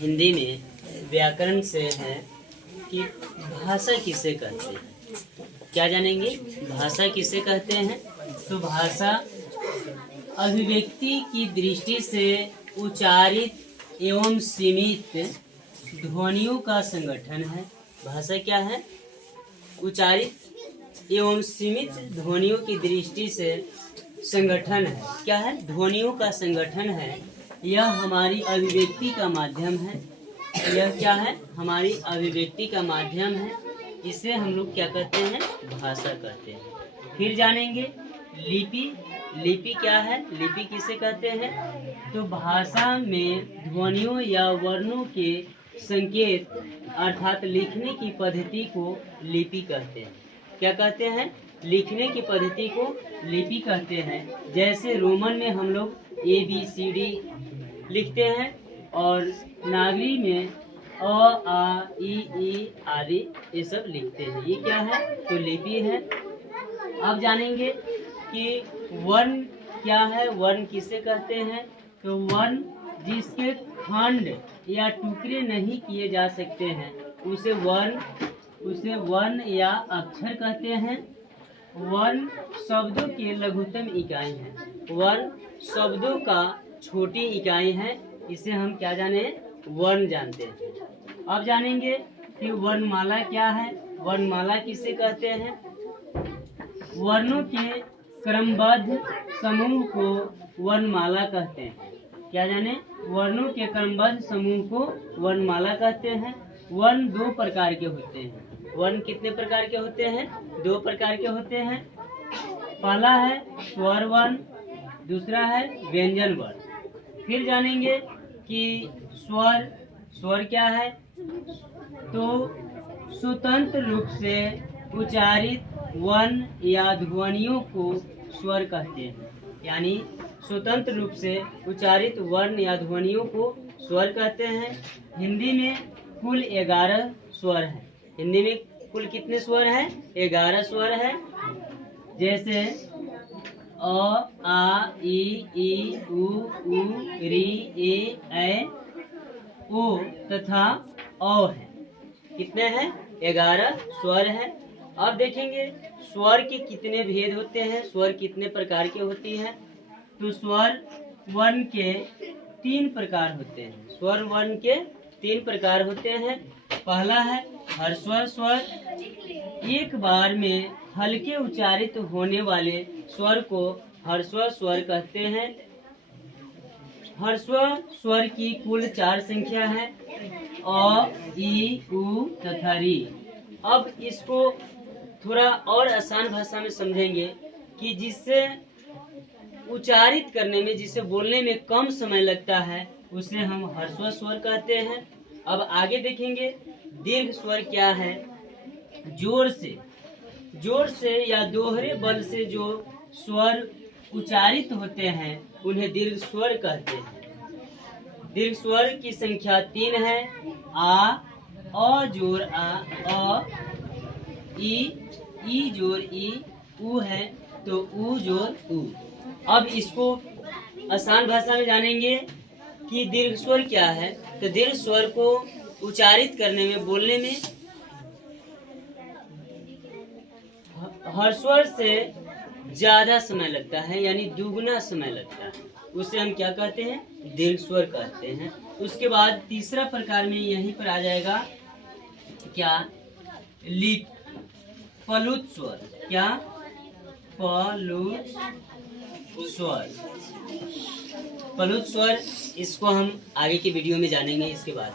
हिंदी में व्याकरण से है कि भाषा किसे कहते हैं। क्या जानेंगे? भाषा किसे कहते हैं? तो भाषा अभिव्यक्ति की दृष्टि से उच्चारित एवं सीमित ध्वनियों का संगठन है। भाषा क्या है? उच्चारित एवं सीमित ध्वनियों की दृष्टि से संगठन है। क्या है? ध्वनियों का संगठन है। यह हमारी अभिव्यक्ति का माध्यम है। यह क्या है? हमारी अभिव्यक्ति का माध्यम है। इसे हम लोग क्या कहते हैं? भाषा कहते हैं। फिर जानेंगे लिपि। लिपि क्या है? लिपि किसे कहते हैं? तो भाषा में ध्वनियों या वर्णों के संकेत अर्थात लिखने की पद्धति को लिपि कहते हैं। क्या कहते हैं? लिखने की पद्धति को लिपि कहते हैं। जैसे रोमन में हम लोग ABCD लिखते हैं और नागरी में अ आ ई आदि ये सब लिखते हैं। ये क्या है? तो लिपि है। अब जानेंगे कि वर्ण क्या है? वर्ण किसे कहते हैं? तो वर्ण जिसके खंड या टुकड़े नहीं किए जा सकते हैं उसे वर्ण या अक्षर कहते हैं। वर्ण शब्दों के लघुत्तम इकाई है। वर्ण शब्दों का छोटी इकाई है। इसे हम क्या जाने? वर्ण जानते हैं। अब जानेंगे कि वर्णमाला क्या है? वर्णमाला किसे कहते हैं? वर्णों के क्रमबद्ध समूह को वर्णमाला कहते हैं। क्या जाने? वर्णों के क्रमबद्ध समूह को वर्णमाला कहते हैं। वर्ण दो प्रकार के होते हैं। वर्ण कितने प्रकार के होते हैं? दो प्रकार के होते हैं। पहला है स्वर वर्ण, दूसरा है व्यंजन वर्ण। फिर जानेंगे कि स्वर क्या है? तो स्वतंत्र रूप से उच्चारित वर्ण या ध्वनियों को स्वर कहते हैं। यानी स्वतंत्र रूप से उच्चारित वर्ण या ध्वनियों को स्वर कहते हैं। हिंदी में कुल 11 स्वर है। हिंदी में कुल कितने स्वर हैं? 11 स्वर है। जैसे अ आ ई उ री ए ओ तथा औ है। कितने हैं? 11 स्वर है। अब देखेंगे स्वर के कितने भेद होते हैं, स्वर कितने प्रकार के होती है। तो स्वर वर्ण के 3 प्रकार होते हैं। स्वर वर्ण के 3 प्रकार होते हैं। पहला है ह्रस्व स्वर। एक बार में हल्के उच्चारित होने वाले स्वर को ह्रस्व स्वर कहते हैं। ह्रस्व स्वर की कुल 4 संख्या है, अ ई उ तथा री। अब इसको थोड़ा और आसान भाषा में समझेंगे कि जिससे उच्चारित करने में, जिसे बोलने में कम समय लगता है उसे हम ह्रस्व स्वर कहते हैं। अब आगे देखेंगे दीर्घ स्वर क्या है। जोर से या दोहरे बल से जो स्वर उच्चारित होते हैं उन्हें दीर्घ स्वर कहते हैं। दीर्घ स्वर की संख्या 3 है। आ, अ जोर आ, अ, ई जोर ई, उ है तो उ जोर उ। अब इसको आसान भाषा में जानेंगे कि दीर्घ स्वर क्या है। तो दीर्घ स्वर को उच्चारित करने में, बोलने में ह्रस्व से ज्यादा समय लगता है, यानी दुगुना समय लगता है। उसे हम क्या कहते हैं? दीर्घ स्वर कहते हैं। उसके बाद तीसरा प्रकार में यहीं पर आ जाएगा क्या? प्लुत स्वर। क्या? प्लुत स्वर। इसको हम आगे के वीडियो में जानेंगे इसके बाद।